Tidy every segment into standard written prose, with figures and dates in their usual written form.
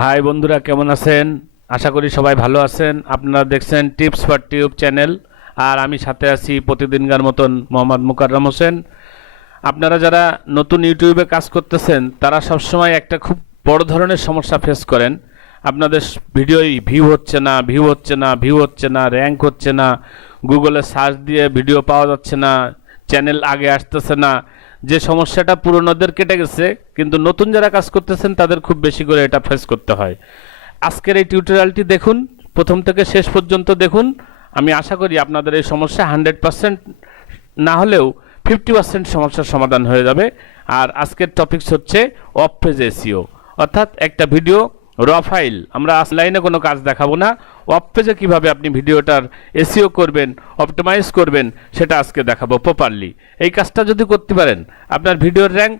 High বন্ধুরা, কেমন আছেন? আশা করি সবাই ভালো আছেন। আপনারা দেখছেন টিপস ফর টিউব চ্যানেল, আর আমি সাথে আছি প্রতিদিনকার মতন মোহাম্মদ মুকাররম হোসেন। আপনারা যারা নতুন ইউটিউবে কাজ করতেছেন তারা সবসময় একটা খুব বড় ধরনের সমস্যা ফেস করেন। আপনাদের ভিডিওই ভিউ হচ্ছে না, র্যাঙ্ক হচ্ছে না, গুগলে সার্চ দিয়ে ভিডিও পাওয়া যাচ্ছে না, চ্যানেল আগে আসতেছে না। যে সমস্যাটা পুরনোদের কেটে গেছে, কিন্তু নতুন যারা কাজ করতেছেন তাদের খুব বেশি করে এটা ফেস করতে হয়। আজকের এই টিউটোরিয়ালটি দেখুন, প্রথম থেকে শেষ পর্যন্ত দেখুন। আমি আশা করি আপনাদের এই সমস্যা 100% না হলেও 50% সমস্যার সমাধান হয়ে যাবে। আর আজকের টপিকস হচ্ছে অফ পেজ এসইও, অর্থাৎ একটা ভিডিও র ফাইল, আমরা লাইনে কোনো কাজ দেখাবো না, অফ পেজে কীভাবে আপনি ভিডিওটার এসইও করবেন, অপটিমাইজ করবেন, সেটা আজকে দেখাবো প্রপারলি। এই কাজটা যদি করতে পারেন আপনার ভিডিওর র্যাঙ্ক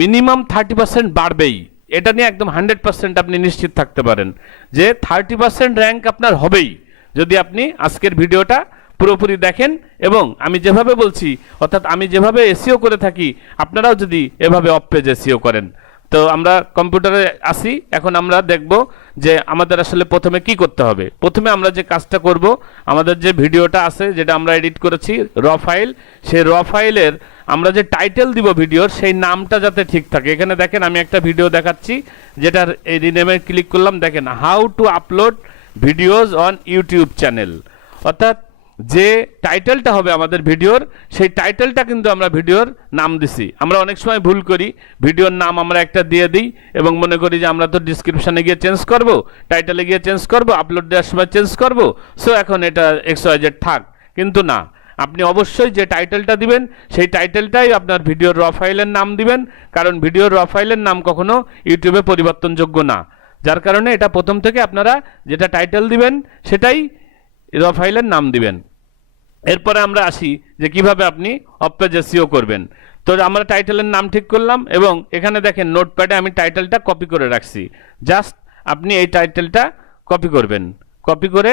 মিনিমাম 30% বাড়বেই। এটা নিয়ে একদম 100% আপনি নিশ্চিত থাকতে পারেন যে 30% র্যাঙ্ক আপনার হবেই যদি আপনি আজকের ভিডিওটা পুরোপুরি দেখেন এবং আমি যেভাবে বলছি, অর্থাৎ আমি যেভাবে এসইও করে থাকি আপনারাও যদি এভাবে অফ পেজ এসইও করেন। তো আমরা কম্পিউটারে আসি, এখন আমরা দেখব যে আমাদের আসলে প্রথমে কি করতে হবে। প্রথমে আমরা যে কাজটা করব, আমাদের যে ভিডিওটা আছে যেটা আমরা এডিট করেছি র ফাইল, সেই র ফাইলের আমরা যে টাইটেল দিব ভিডিওর, সেই নামটা যাতে ঠিক থাকে। এখানে দেখেন আমি একটা ভিডিও দেখাচ্ছি যেটার এই রিনেমে ক্লিক করলাম, দেখেন how to upload videos on YouTube channel. অর্থাৎ যে টাইটেলটা হবে আমাদের ভিডিওর, সেই টাইটেলটা কিন্তু আমরা ভিডিওর নাম দিছি। আমরা অনেক সময় ভুল করি, ভিডিওর নাম আমরা একটা দিয়ে দিই এবং মনে করি যে আমরা তো ডিসক্রিপশানে গিয়ে চেঞ্জ করব, টাইটেলে গিয়ে চেঞ্জ করব, আপলোড দেওয়ার সময় চেঞ্জ করব, সো এখন এটা XYZ থাক। কিন্তু না, আপনি অবশ্যই যে টাইটেলটা দিবেন সেই টাইটেলটাই আপনার ভিডিওর র ফাইলের নাম দিবেন, কারণ ভিডিওর র ফাইলের নাম কখনো ইউটিউবে পরিবর্তনযোগ্য না। যার কারণে এটা প্রথম থেকে আপনারা যেটা টাইটেল দিবেন সেটাই র ফাইলের নাম দিবেন। এরপরে আমরা আসি যে কিভাবে আপনি অফ পেজ এসইও করবেন। তো আমরা টাইটেলের নাম ঠিক করলাম এবং এখানে দেখেন নোটপ্যাডে আমি টাইটেলটা কপি করে রাখছি। জাস্ট আপনি এই টাইটেলটা কপি করবেন, কপি করে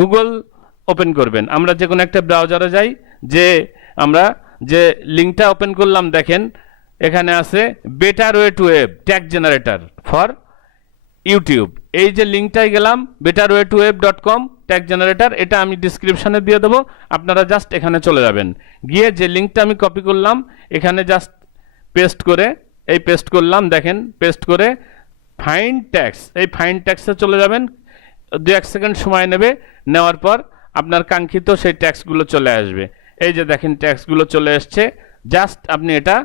গুগল ওপেন করবেন। আমরা যে কোনো একটা ব্রাউজারে যাই, যে আমরা যে লিঙ্কটা ওপেন করলাম দেখেন এখানে আছে better way to web tag generator for YouTube. এই যে লিঙ্কটাই গেলাম betterwaytoweb.com ট্যাগ জেনারেটর, এটা আমি ডিসক্রিপশানে দিয়ে দেবো, আপনারা জাস্ট এখানে চলে যাবেন। গিয়ে যে লিঙ্কটা আমি কপি করলাম এখানে জাস্ট পেস্ট করে, এই পেস্ট করলাম দেখেন, পেস্ট করে ফাইন্ড ট্যাক্স, এই ফাইন্ড ট্যাক্সে চলে যাবেন। 2-1 সেকেন্ড সময় নেবে, নেওয়ার পর আপনার কাঙ্ক্ষিত সেই ট্যাক্সগুলো চলে আসবে। এই যে দেখেন ট্যাক্সগুলো চলে এসছে, জাস্ট আপনি এটা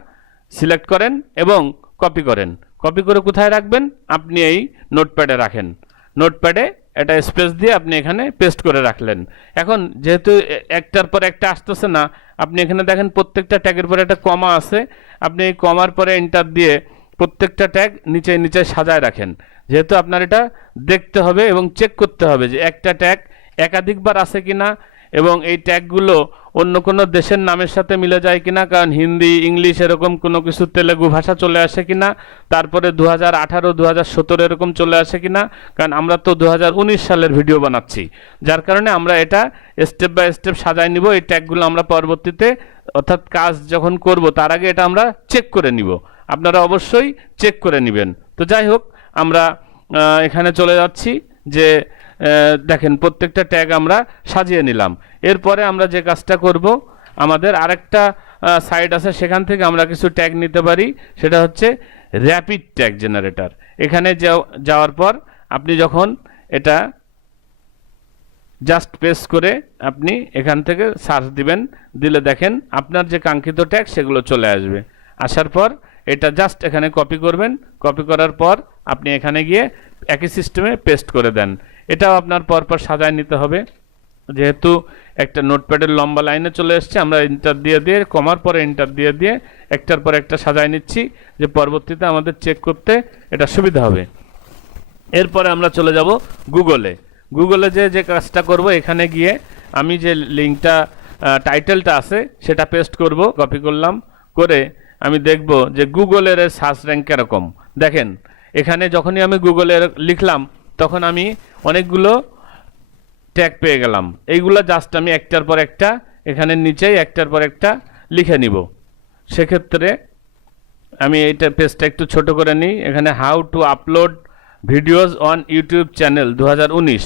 সিলেক্ট করেন এবং কপি করেন। কপি করে কোথায় রাখবেন? আপনি এই নোটপ্যাডে রাখেন। নোটপ্যাডে এটা স্পেস দিয়ে আপনি এখানে পেস্ট করে রাখলেন। এখন যেহেতু একটার পর একটা আসতেছে না, আপনি এখানে দেখেন প্রত্যেকটা ট্যাগের পরে একটা কমা আছে, আপনি এই কমার পরে এন্টার দিয়ে প্রত্যেকটা ট্যাগ নিচে নিচে সাজায় রাখেন। যেহেতু আপনার এটা দেখতে হবে এবং চেক করতে হবে যে একটা ট্যাগ একাধিকবার আছে কিনা এবং এই ট্যাগগুলো অন্য কোনো দেশের নামের সাথে মিলে যায় কিনা, কারণ হিন্দি, ইংলিশ এরকম কোনো কিছু তেলেগু ভাষা চলে আসে কিনা, তারপরে 2018, 2017 এরকম চলে আসে কিনা, কারণ আমরা তো 2019 সালের ভিডিও বানাচ্ছি। যার কারণে আমরা এটা স্টেপ বাই স্টেপ সাজায় নিব। এই ট্যাগগুলো আমরা পরবর্তীতে, অর্থাৎ কাজ যখন করব তার আগে এটা আমরা চেক করে নিব। আপনারা অবশ্যই চেক করে নেবেন। তো যাই হোক, আমরা এখানে চলে যাচ্ছি যে দেখেন প্রত্যেকটা ট্যাগ আমরা সাজিয়ে নিলাম। এরপরে আমরা যে কাজটা করব, আমাদের আরেকটা সাইট আছে, সেখান থেকে আমরা কিছু ট্যাগ নিতে পারি, সেটা হচ্ছে র্যাপিড ট্যাগ জেনারেটর। এখানে যাওয়ার পর আপনি যখন এটা জাস্ট পেস্ট করে আপনি এখান থেকে সার্চ দিবেন, দিলে দেখেন আপনার যে কাঙ্ক্ষিত ট্যাগ সেগুলো চলে আসবে। আসার পর এটা জাস্ট এখানে কপি করবেন, কপি করার পর আপনি এখানে গিয়ে একই সিস্টেমে পেস্ট করে দেন। এটাও আপনার পরপর সাজায় নিতে হবে। যেহেতু একটা নোটপ্যাডের লম্বা লাইনে চলে এসছে, আমরা এন্টার দিয়ে দিয়ে কমার পরে এন্টার দিয়ে দিয়ে একটার পর একটা সাজায় নিচ্ছি, যে পরবর্তীতে আমাদের চেক করতে এটা সুবিধা হবে। এরপরে আমরা চলে যাব গুগলে। গুগলে যে কাজটা করব, এখানে গিয়ে আমি যে লিঙ্কটা টাইটেলটা আছে সেটা পেস্ট করব, কপি করলাম, করে আমি দেখব যে গুগলের সার্চ র্যাঙ্ক কীরকম। দেখেন এখানে যখনই আমি গুগলে লিখলাম তখন আমি অনেকগুলো ট্যাগ পেয়ে গেলাম। এইগুলো জাস্ট আমি একটার পর একটা এখানে নিচেই একটার পর একটা লিখে নিব। সেক্ষেত্রে আমি এইটা পেজটা একটু ছোট করে নিই। এখানে how to upload videos on YouTube channel 2019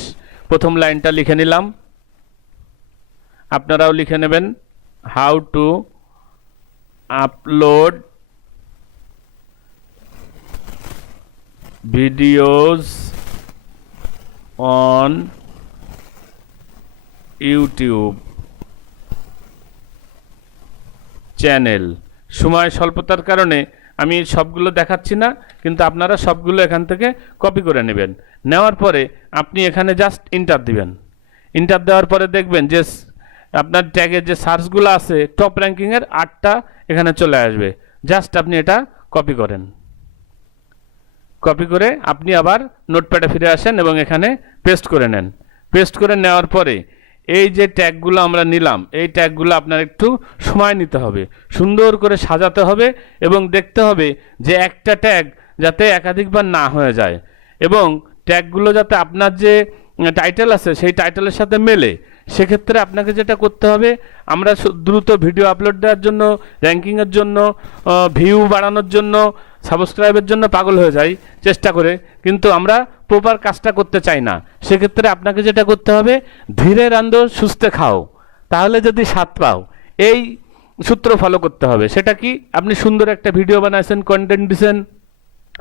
প্রথম লাইনটা লিখে নিলাম। আপনারাও লিখে নেবেন, how to upload videos on YouTube channel. সময় স্বল্পতার কারণে আমি সবগুলো দেখাচ্ছি না, কিন্তু আপনারা সবগুলো এখান থেকে কপি করে নেবেন। নেওয়ার পরে আপনি এখানে জাস্ট ইন্টার দিবেন। ইন্টার দেওয়ার পরে দেখবেন যে আপনার ট্যাগের যে সার্চগুলো আছে টপ র্যাঙ্কিংয়ের 8টা এখানে চলে আসবে। জাস্ট আপনি এটা কপি করেন। কপি করে আপনি আবার নোটপ্যাডে ফিরে আসেন এবং এখানে পেস্ট করে নেন। পেস্ট করে নেওয়ার পরে এই যে ট্যাগগুলো আমরা নিলাম, এই ট্যাগগুলো আপনার একটু সময় নিতে হবে, সুন্দর করে সাজাতে হবে এবং দেখতে হবে যে একটা ট্যাগ যাতে একাধিকবার না হয়ে যায় এবং ট্যাগগুলো যাতে আপনার যে টাইটেল আছে সেই টাইটেলের সাথে মেলে। সেক্ষেত্রে আপনাকে যেটা করতে হবে, আমরা দ্রুত ভিডিও আপলোড দেওয়ার জন্য, র্যাঙ্কিংয়ের জন্য, ভিউ বাড়ানোর জন্য, সাবস্ক্রাইবের জন্য পাগল হয়ে যাই চেষ্টা করে, কিন্তু আমরা প্রপার কাজটা করতে চাই না। সেক্ষেত্রে আপনাকে যেটা করতে হবে, ধীরে রান্ধো সুস্থে খাও তাহলে যদি স্বাদ পাও, এই সূত্র ফলো করতে হবে। সেটা কি, আপনি সুন্দর একটা ভিডিও বানাইছেন, কন্টেন্ট দিছেন,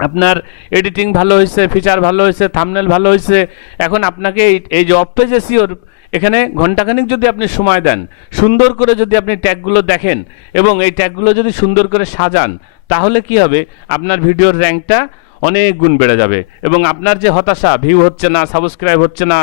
আপনার এডিটিং ভালো হয়েছে, ফিচার ভালো হয়েছে, থাম্বনেল ভালো হয়েছে, এখন আপনাকে এই যে অফ পেজ এসইওর এখানে ঘন্টাখানিক যদি আপনি সময় দেন, সুন্দর করে যদি আপনি ট্যাগগুলো দেখেন এবং এই ট্যাগগুলো যদি সুন্দর করে সাজান, তাহলে কি হবে, আপনার ভিডিওর র্যাঙ্কটা অনেক গুণ বেড়ে যাবে এবং আপনার যে হতাশা, ভিউ হচ্ছে না, সাবস্ক্রাইব হচ্ছে না,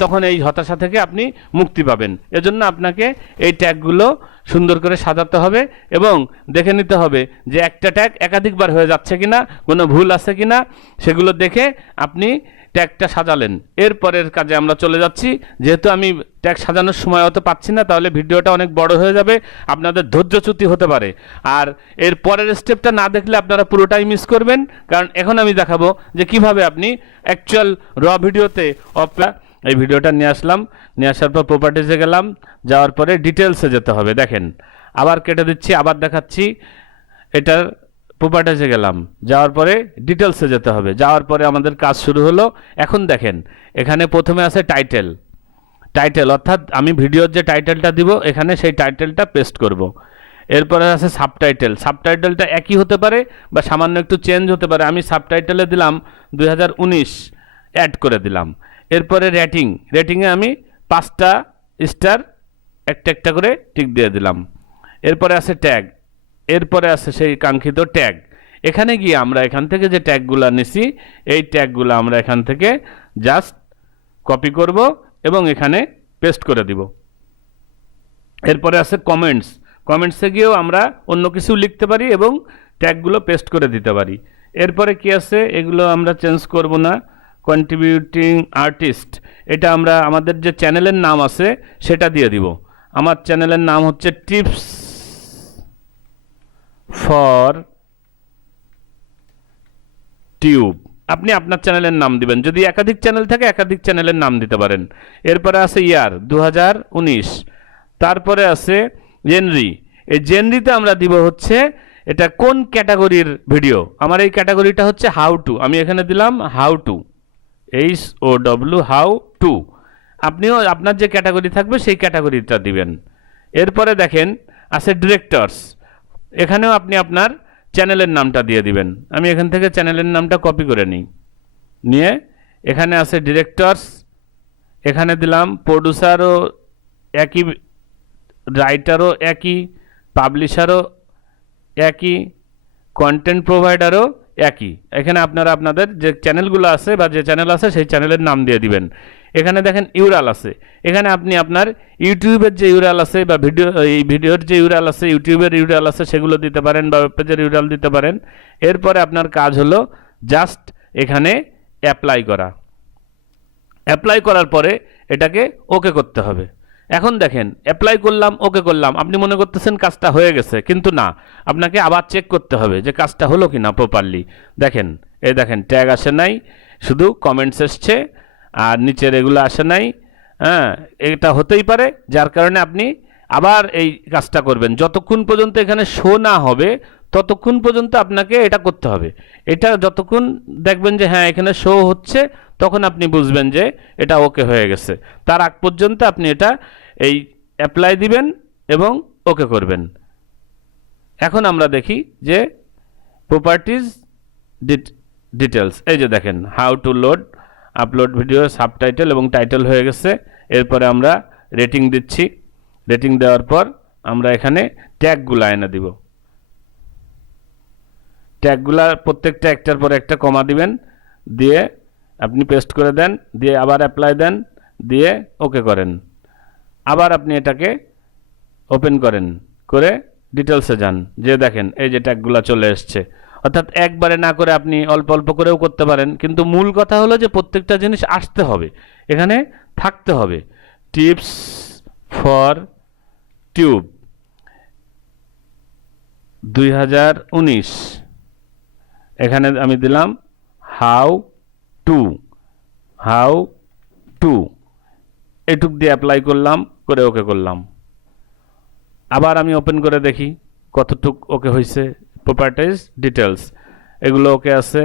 তখন এই হতাশা থেকে আপনি মুক্তি পাবেন। এজন্য আপনাকে এই ট্যাগগুলো সুন্দর করে সাজাতে হবে এবং দেখে নিতে হবে যে একটা ট্যাগ একাধিকবার হয়ে যাচ্ছে কিনা, কোনো ভুল আছে কিনা, সেগুলো দেখে আপনি ট্যাগটা সাজালেন। এরপরের কাজে আমরা চলে যাচ্ছি। যেহেতু আমি ট্যাগ সাজানোর সময় অত পাচ্ছি না, তাহলে ভিডিওটা অনেক বড় হয়ে যাবে, আপনাদের ধৈর্যচ্যুতি হতে পারে। আর এর পরের স্টেপটা না দেখলে আপনারা পুরোটাই মিস করবেন, কারণ এখন আমি দেখাবো যে কিভাবে আপনি অ্যাকচুয়াল র ভিডিওতে এই ভিডিওটা নিয়ে আসলাম, নিয়ে আসার পর প্রপার্টিজে গেলাম, যাওয়ার পরে ডিটেলসে যেতে হবে। দেখেন, আবার কেটে দিচ্ছি, আবার দেখাচ্ছি। এটার প্রপার্টিজে গেলাম, যাওয়ার পরে ডিটেলসে যেতে হবে। যাওয়ার পরে আমাদের কাজ শুরু হলো। এখন দেখেন, এখানে প্রথমে আছে টাইটেল, অর্থাৎ আমি ভিডিওর যে টাইটেলটা দিব এখানে সেই টাইটেলটা পেস্ট করব। এরপরে আছে সাবটাইটেলটা একই হতে পারে বা সামান্য একটু চেঞ্জ হতে পারে। আমি সাবটাইটেলে দিলাম 2019 অ্যাড করে দিলাম। এরপরে রেটিংয়ে আমি 5টা স্টার একটা একটা করে টিক দিয়ে দিলাম। এরপরে আছে ট্যাগ, এরপরে আছে সেই কাঙ্ক্ষিত ট্যাগ। এখানে গিয়ে আমরা এখান থেকে যে ট্যাগগুলো নিছি, এই ট্যাগগুলো আমরা এখান থেকে জাস্ট কপি করব এবং এখানে পেস্ট করে দিব। এরপরে আছে কমেন্টসে গিয়েও আমরা অন্য কিছু লিখতে পারি এবং ট্যাগগুলো পেস্ট করে দিতে পারি। এরপরে কি আছে, এগুলো আমরা চেঞ্জ করব না। কন্ট্রিবিউটিং আর্টিস্ট, এটা আমরা আমাদের যে চ্যানেলের নাম আছে সেটা দিয়ে দিব। আমার চ্যানেলের নাম হচ্ছে টিপস ফর টিউব। আপনি আপনার চ্যানেলের নাম দিবেন, যদি একাধিক চ্যানেল থাকে একাধিক চ্যানেলের নাম দিতে পারেন। এরপরে আছে ইয়ার 2019। তারপরে আছে জেনরি, এই জেনরিতে আমরা দিব হচ্ছে এটা কোন ক্যাটাগরির ভিডিও। আমার এই ক্যাটাগরিটা হচ্ছে হাউ টু, আমি এখানে দিলাম how to, HOW how to. আপনিও আপনার যে ক্যাটাগরি থাকবে সেই ক্যাটাগরিটা দিবেন। এরপরে দেখেন আছে ডিরেক্টরস, এখানেও আপনি আপনার চ্যানেলের নামটা দিয়ে দিবেন। আমি এখান থেকে চ্যানেলের নামটা কপি করে নিয়ে এখানে আছে ডিরেক্টরস, এখানে দিলাম প্রোডিউসারও একই, রাইটারও একই, পাবলিশারও একই, কন্টেন্ট প্রোভাইডারও একই। এখানে আপনারা আপনাদের যে চ্যানেলগুলো আছে বা যে চ্যানেল আছে সেই চ্যানেলের নাম দিয়ে দিবেন। এখানে দেখেন ইউরাল আছে, এখানে আপনি আপনার ইউটিউবের যে ইউরাল আছে বা ভিডিওর যে ইউরাল আছে, ইউটিউবের ইউরাল আছে সেগুলো দিতে পারেন বা ওয়েবপেজের ইউরাল দিতে পারেন। এরপরে আপনার কাজ হলো জাস্ট এখানে অ্যাপ্লাই করার পরে এটাকে ওকে করতে হবে। এখন দেখেন অ্যাপ্লাই করলাম, ওকে করলাম, আপনি মনে করতেছেন কাজটা হয়ে গেছে, কিন্তু না, আপনাকে আবার চেক করতে হবে যে কাজটা হলো কি না প্রপারলি। দেখেন, এই দেখেন ট্যাগ আসে নাই, শুধু কমেন্টস এসছে আর নিচের এগুলো আসে নাই। হ্যাঁ, এটা হতেই পারে, যার কারণে আপনি আবার এই কাজটা করবেন। যতক্ষণ পর্যন্ত এখানে শো না হবে ততক্ষণ পর্যন্ত আপনাকে এটা করতে হবে। এটা যতক্ষণ দেখবেন যে হ্যাঁ এখানে শো হচ্ছে, তখন আপনি বুঝবেন যে এটা ওকে হয়ে গেছে। তার আগ পর্যন্ত আপনি এটা এই অ্যাপ্লাই দিবেন এবং ওকে করবেন। এখন আমরা দেখি যে প্রপার্টিজ ডিটেলস, এই যে দেখেন how to load upload video, subtitle এবং টাইটেল হয়ে গেছে। এরপরে আমরা রেটিং দিচ্ছি। রেটিং দেওয়ার পর আমরা এখানে ট্যাগগুলো এনে দিব। ট্যাগগুলা প্রত্যেকটা একটার পর একটা কমা দিবেন, দিয়ে আপনি পেস্ট করে দেন, দিয়ে আবার অ্যাপ্লাই দেন, দিয়ে ওকে করেন। আবার আপনি এটাকে ওপেন করেন, করে ডিটেলসে যান, যে দেখেন এই যে ট্যাগগুলো চলে এসছে। অর্থাৎ একবারে না করে আপনি অল্প অল্প করেও করতে পারেন, কিন্তু মূল কথা হলো যে প্রত্যেকটা জিনিস আসতে হবে, এখানে থাকতে হবে। টিপস ফর টিউব 2019, এখানে আমি দিলাম হাউ টু, এটুক দিয়ে অ্যাপ্লাই করলাম, করে ওকে করলাম। আবার আমি ওপেন করে দেখি কতটুক ওকে হয়েছে। প্রপার্টিজ ডিটেলস, এগুলো ওকে আছে,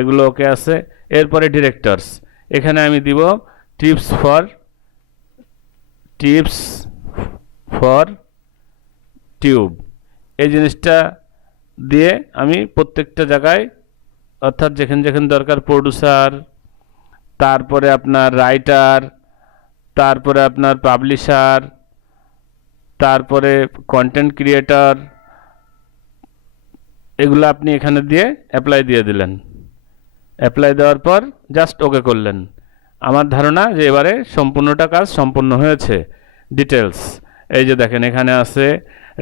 এগুলো ওকে আছে। এরপরে ডিরেক্টরস, এখানে আমি দিব টিপস ফর টিউব। এই জিনিসটা দিয়ে আমি প্রত্যেকটা জায়গায়, অর্থাৎ যেখানে যেখানে দরকার, প্রোডিউসার, তারপরে আপনার রাইটার, তারপরে আপনার পাবলিশার, তারপরে কন্টেন্ট ক্রিয়েটর, এগুলো আপনি এখানে দিয়ে অ্যাপ্লাই দিয়ে দিলেন। অ্যাপ্লাই দেওয়ার পর জাস্ট ওকে করলেন। আমার ধারণা যে এবারে সম্পূর্ণটা কাজ সম্পূর্ণ হয়েছে। ডিটেলস, এই যে দেখেন এখানে আছে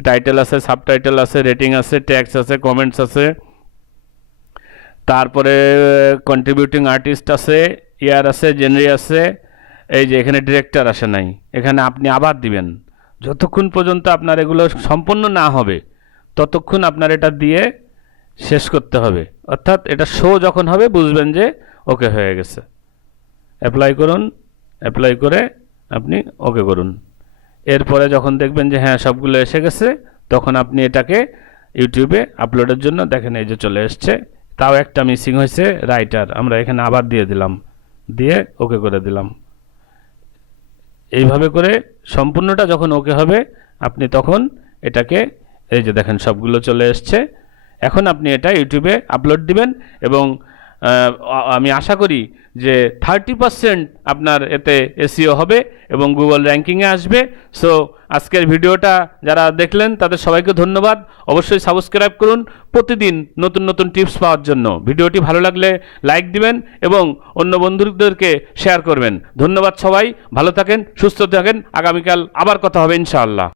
টাইটেল আছে, সাবটাইটেল আছে, রেটিং আছে, ট্যাক্স আছে, কমেন্টস আছে, তারপরে কন্ট্রিবিউটিং আর্টিস্ট আছে, ইয়ার আছে, জেনারি আছে। এই যে এখানে ডিরেক্টর আসে নাই, এখানে আপনি আবার দিবেন। যতক্ষণ পর্যন্ত আপনার এগুলো সম্পূর্ণ না হবে ততক্ষণ আপনার এটা দিয়ে শেষ করতে হবে। অর্থাৎ এটা শো যখন হবে বুঝবেন যে ওকে হয়ে গেছে। অ্যাপ্লাই করুন, অ্যাপ্লাই করে আপনি ওকে করুন। এরপরে যখন দেখবেন যে হ্যাঁ সবগুলো এসে গেছে, তখন আপনি এটাকে ইউটিউবে আপলোডের জন্য দেখেন এই যে চলে এসছে। তাও একটা মিসিং হয়েছে, রাইটার, আমরা এখানে আবার দিয়ে দিলাম, দিয়ে ওকে করে দিলাম। এইভাবে করে সম্পূর্ণটা যখন ওকে হবে আপনি তখন এটাকে, এই যে দেখেন সবগুলো চলে এসছে। এখন আপনি এটা ইউটিউবে আপলোড দিবেন এবং আমি আশা করি যে 30% আপনার এতে এসইও হবে এবং গুগল র্যাঙ্কিংয়ে আসবে। সো আজকের ভিডিওটা যারা দেখলেন তাদের সবাইকে ধন্যবাদ। অবশ্যই সাবস্ক্রাইব করুন প্রতিদিন নতুন নতুন টিপস পাওয়ার জন্য। ভিডিওটি ভালো লাগলে লাইক দিবেন এবং অন্য বন্ধুদেরকে শেয়ার করবেন। ধন্যবাদ সবাই, ভালো থাকেন, সুস্থ থাকেন। আগামীকাল আবার কথা হবে ইনশাআল্লাহ।